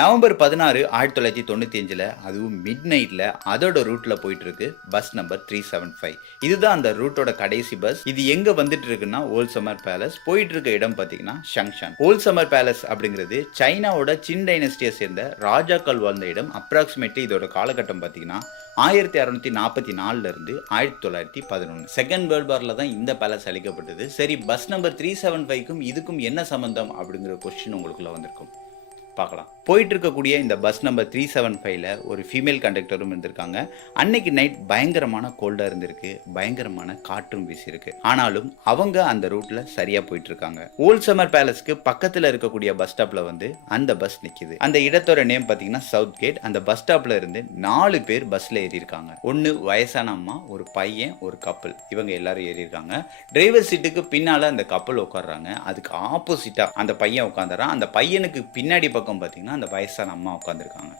November 16, 1995ல அதுவும் mid நைட்ல அதோட ரூட்ல போயிட்டு இருக்கு பஸ் நம்பர் 375. இதுதான் அந்த ரூட்டோட கடைசி பஸ். இது எங்க வந்துட்டு இருக்குன்னா ஓல்ட் சம்மர் பேலஸ். போயிட்டு இருக்க இடம் பாத்தீங்கன்னா ஷங்ஷன். ஓல்ட் சம்மர் பேலஸ் அப்படிங்கிறது சைனாவோட சின் டைனஸ்டியை சேர்ந்த ராஜாக்கள் வாழ்ந்த இடம். அப்ராக்சிமேட்லி இதோட காலகட்டம் பாத்தீங்கன்னா 1644ல இருந்து 1911. செகண்ட் வேர்ல்ட் வார்ல தான் இந்த பேலஸ் அழிக்கப்பட்டது. சரி, பஸ் நம்பர் 375க்கும் இதுக்கும் என்ன சம்பந்தம் அப்படிங்கிற கொஸ்டின் உங்களுக்குள்ள வந்திருக்கும். பார்க்கலாம். போயிட்டு இருக்கக்கூடிய இந்த பஸ் நம்பர் 375ல ஒரு ஃபீமேல் கண்டக்டரும் இருந்திருக்காங்க. அன்னைக்கு நைட் பயங்கரமான கோல்டா இருந்திருக்கு, பயங்கரமான காற்றும் வீசியிருக்கு. ஆனாலும் அவங்க அந்த ரூட்ல சரியா போயிட்டு இருக்காங்க. ஓல்ட் சம்மர் பேலஸ்க்கு பக்கத்துல இருக்கக்கூடிய பஸ் ஸ்டாப்ல வந்து அந்த பஸ் நிக்குது. அந்த இடத்தோட நேம் பாத்தீங்கன்னா சவுத் கேட். அந்த பஸ் ஸ்டாப்ல இருந்து 4 பேர் பஸ்ல ஏறி இருக்காங்க. ஒன்னு வயசான அம்மா, ஒரு பையன், ஒரு கப்பல். இவங்க எல்லாரும் ஏறி இருக்காங்க. டிரைவர் சீட்டுக்கு பின்னால அந்த கப்பல் உட்கார்றாங்க. அதுக்கு ஆப்போசிட்டா அந்த பையன் உட்கார்ந்துறான். அந்த பையனுக்கு பின்னாடி பக்கம் பாத்தீங்கன்னா அந்த வயசான அம்மா உட்கார்ந்துருக்காங்க.